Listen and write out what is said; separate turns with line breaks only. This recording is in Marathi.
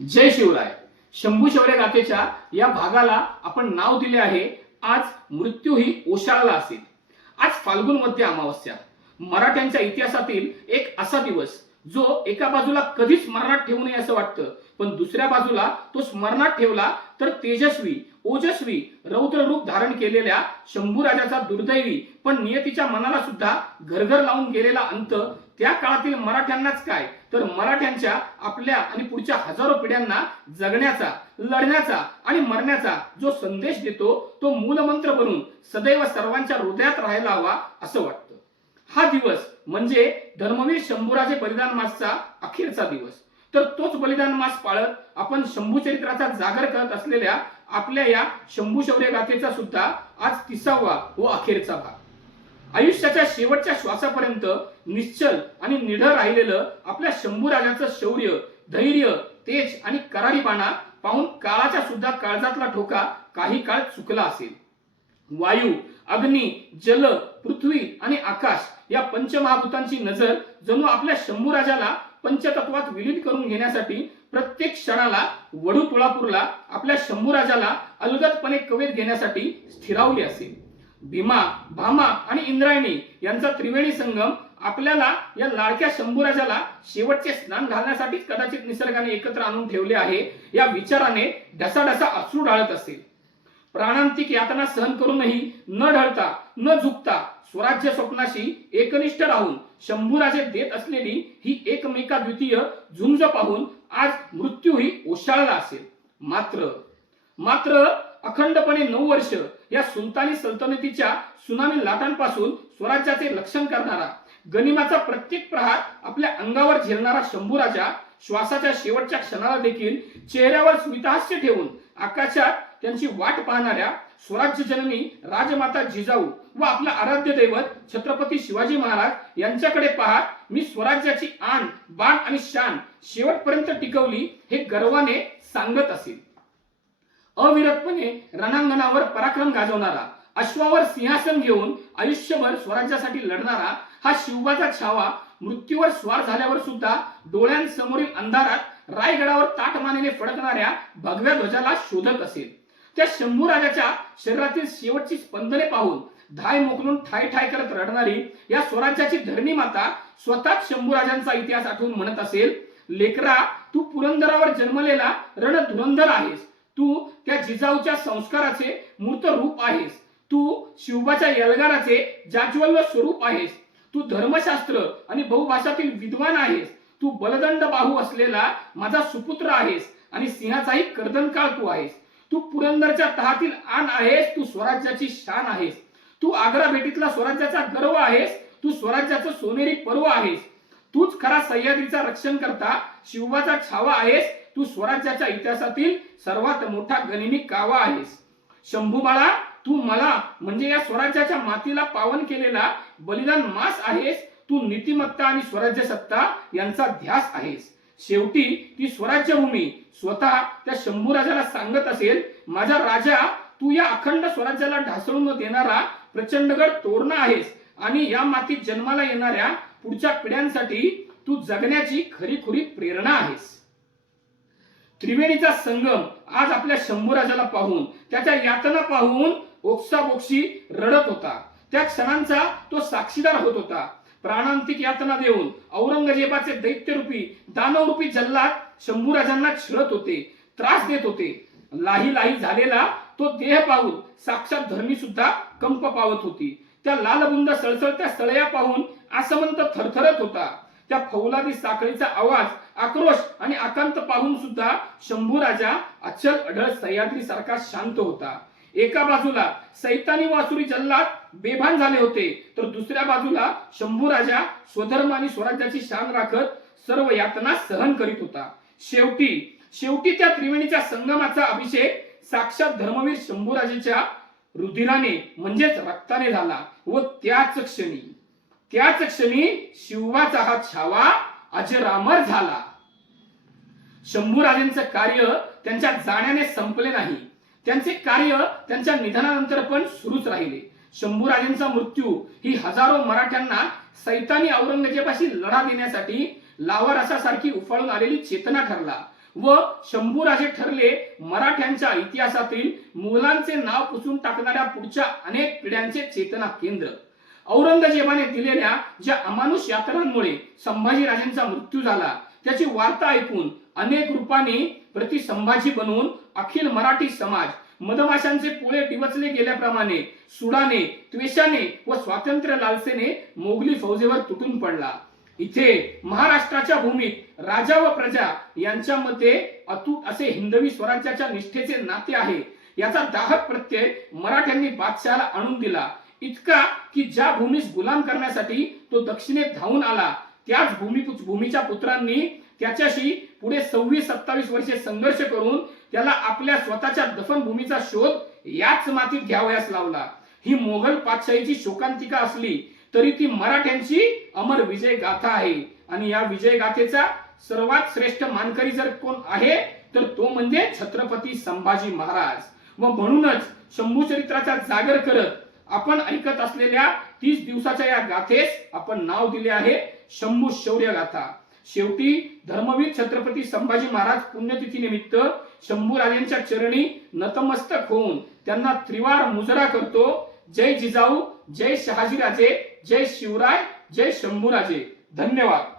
जय शिवराय. शंभू शौर्य गाथेच्या या भागाला आपण नाव दिले आहे. आज मृत्यू ही ओशाळला असेल. आज फाल्गुनमध्ये अमावस्या. मराठ्यांच्या इतिहासातील एक असा दिवस जो एका बाजूला कधीच स्मरणात ठेवू नये असं वाटतं पण दुसऱ्या बाजूला तो स्मरणात ठेवला तर तेजस्वी ओजस्वी रौद्र रूप धारण केलेल्या शंभूराजाचा दुर्दैवी पण नियतीच्या मनाला सुद्धा घरघर लावून गेलेला अंत त्या काळातील मराठ्यांनाच काय? तर मराठ्यांच्या आपल्या आणि पुढच्या हजारो पिढ्यांना जगण्याचा लढण्याचा आणि मरण्याचा जो संदेश देतो तो मूलमंत्र बनून सदैव सर्वांच्या हृदयात राहायला हवा असं वाटतं. हा दिवस म्हणजे धर्मवीर शंभूराजे बलिदान मासचा अखेरचा दिवस. तर तोच बलिदान मास पाळत आपण शंभू चरित्राचा जागर करत असलेल्या आपल्या या शंभू शौर्य गाथेचा सुद्धा आज तिसावा व अखेरचा भाग. आयुष्याच्या शेवटच्या श्वासापर्यंत निश्चल आणि निढळ राहिलेलं आपल्या शंभू राजाचं शौर्य धैर्य तेज आणि करारीपणा पाहून काळाच्या सुद्धा काळजातला ठोका काही काळ चुकला असेल. वायू अग्नी जल पृथ्वी आणि आकाश या पंचमहाभूतांची नजर जणू आपल्या शंभू राजाला पंचतत्वात विलीन करून घेण्यासाठी प्रत्येक क्षणाला वडू तुळापूरला आपल्या शंभूराजाला अलगदपणे कवेत घेण्यासाठी स्थिरावली असेल भीमा भामा आणि इंद्रायणी यांचा त्रिवेणी संगम आपल्याला या लाडक्या शंभूराजाला शेवटचे स्नान घालण्यासाठीच कदाचित निसर्गाने एकत्र आणून ठेवले आहे या विचाराने ढसाढसा अश्रू ढाळत असेल प्राणांतिक यातना सहन करूनही न ढळता न झुकता स्वराज्य स्वप्नाशी एकनिष्ठ राहून शंभूराजे देत असलेली ही एकमेका द्वितीय झुंज पाहून आज मृत्यूही ओशाळला असेल. मात्र मात्र अखंडपणे नऊ वर्ष या सुलतानी सल्तनतीच्या सुनामी लाटांपासून स्वराज्याचे लक्षण करणारा गनिमाचा प्रत्येक प्रहार आपल्या अंगावर झेलणारा शंभूराजा श्वासाच्या शेवटच्या क्षणाला देखील चेहऱ्यावर स्मितहास्य ठेवून आकाशात त्यांची वाट पाहणाऱ्या स्वराज्य जननी राजमाता जिजाऊ व आपला आराध्य दैवत छत्रपती शिवाजी महाराज यांच्याकडे पाहत मी स्वराज्याची आण बाण आणि शान शेवटपर्यंत टिकवली हे गर्वाने सांगत असेल. अविरतपणे रणांगणावर पराक्रम गाजवणारा अश्वावर सिंहासन घेऊन आयुष्यभर स्वराज्यासाठी लढणारा हा शिवबाचा छावा मृत्यूवर स्वार झाल्यावर सुद्धा डोळ्यांसमोरील अंधारात रायगडावर ताटमानेने फडकणाऱ्या भगव्या ध्वजाला शोधत असेल. त्या शंभू राजाच्या शरीरातील शेवटची स्पंदने पाहून धाय मोकलून ठाय ठाय करत रडणारी या स्वराज्याची धरणी माता स्वतःच शंभूराजांचा इतिहास आठवून म्हणत असेल लेकरा तू पुरंदरावर जन्मलेला रण धुरंधर आहेस. तू त्या जिजाऊच्या संस्काराचे मूर्त रूप आहेस. तू शिवबाच्या यलगाराचे जाज्वल्य स्वरूप आहेस. तू धर्मशास्त्र आणि बहुभाषातील विद्वान आहेस. तू बलदंड बाहू असलेला माझा सुपुत्र आहेस आणि सिंहाचाही कर्दनकाळ तू आहेस. तू पुरंदरच्या तहातील आण आहेस तू स्वराज्याची शान आहेस. तू आग्रा भेटीतला स्वराज्याचा गर्व आहेस तू स्वराज्याचं सोनेरी पर्व आहेस. तूच खरा सह्याद्रीचा रक्षण करता शिवबाचा छावा आहेस तू स्वराज्याच्या इतिहासातील सर्वात मोठा गनिमी कावा आहेस. शंभूबाळा तू मला म्हणजे या स्वराज्याच्या मातीला पावन केलेला बलिदान मास आहेस तू नीतिमत्ता आणि स्वराज्य सत्ता यांचा ध्यास आहेस. शेवटी ती स्वराज्यभूमी स्वतः त्या शंभूराजाला सांगत असेल माझा राजा तू या अखंड स्वराज्याला ढासळून देणारा प्रचंडगड तोरणा आहेस आणि या मातीत जन्माला येणाऱ्या पुढच्या पिढ्यांसाठी तू जगण्याची खरीखुरी प्रेरणा आहेस. त्रिवेणीचा संगम आज आपल्या शंभूराजाला पाहून त्याच्या यातना पाहून ओक्साबोक्षी रडत होता. त्या क्षणांचा तो साक्षीदार होत होता. प्राणांतिक यातना देऊन औरंगजेबाचे दैत्यरूपी दानवरूपी जल्लाद शंभूराजांना छिळत होते त्रास देत होते. लाही लाही झालेला तो देह पाहून साक्षात धरणी सुद्धा कंप पावत होती. त्या लालबुंद सळसळत्या सळया पाहून आसमंत थरथरत होता. त्या फौलादी साखळीचा आवाज आक्रोश आणि आकांत पाहून सुद्धा शंभू राजा अचल अढळ सह्याद्री सारखा शांत होता. एका बाजूला सैतानी वासुरी जल्लाद बेभान झाले होते तर दुसऱ्या बाजूला शंभू राजा स्वधर्म आणि स्वराज्याची शान राखत सर्व यातना सहन करीत होता. शेवटी शेवटी त्या त्रिवेणीच्या संगमाचा अभिषेक साक्षात धर्मवीर शंभूराजेच्या रुधिराने म्हणजेच रक्ताने झाला व त्याच क्षणी त्याच क्षणी शिवाचा हा छावा अजरामर झाला. शंभूराजेंचं कार्य त्यांच्या जाण्याने संपले नाही. त्यांचे कार्य त्यांच्या निधनानंतर पण सुरूच राहिले. शंभूराजेंचा मृत्यू ही हजारो मराठ्यांना सैतानी औरंगजेबाशी लढा देण्यासाठी लावा रसासारखी उफाळून आलेली चेतना ठरला व शंभूराजे ठरले मराठ्यांच्या इतिहासातील मुघलांचे नाव पुसून टाकणाऱ्या पुढच्या अनेक पिढ्यांचे चेतना केंद्र. औरंगजेबाने दिलेल्या ज्या अमानुष यात्रांमुळे संभाजीराजांचा मृत्यू झाला त्याची वार्ता ऐकून अनेक रूपाने प्रति संभाजी बनवून अखिल मराठी समाज मधमाशांचे पोळे डिवचले गेल्याप्रमाणे सुडाने त्वेषाने व स्वातंत्र्य लालसेने मोगली फौजेवर तुटून पडला. इथे महाराष्ट्राच्या भूमीत राजा व प्रजा यांच्यामध्ये अतूट असे हिंदवी स्वराज्याच्या निष्ठेचे नाते आहे. याचा दाहक प्रत्यय मराठ्यांनी बादशहाला आणून दिला. इतका की ज्या भूमीस गुलाम करण्यासाठी तो दक्षिणेत धावून आला त्याच भूमी भूमीच्या पुत्रांनी त्याच्याशी पुढे सव्वीस सत्तावीस वर्षे संघर्ष करून त्याला आपल्या स्वतःच्या दफनभूमीचा शोध याच मातीत घ्यावयास लावला. ही मोगल पातशाहीची शोकांतिका असली तरी ती मराठ्यांची अमर विजय गाथा आहे. आणि या विजय गाथेचा सर्वात श्रेष्ठ मानकरी जर कोण आहे तर तो म्हणजे छत्रपती संभाजी महाराज. व म्हणूनच शंभू चरित्राचा जागर करत आपण ऐकत असलेल्या तीस दिवसाच्या या गाथेस आपण नाव दिले आहे शंभू शौर्य गाथा शेवटी धर्मवीर छत्रपती संभाजी महाराज पुण्यतिथी निमित्त शंभू राजांच्या चरणी नतमस्तक होऊन त्यांना त्रिवार मुजरा करतो. जय जिजाऊ जय शहाजीराजे जय शिवराय जय शंभूराजे. धन्यवाद.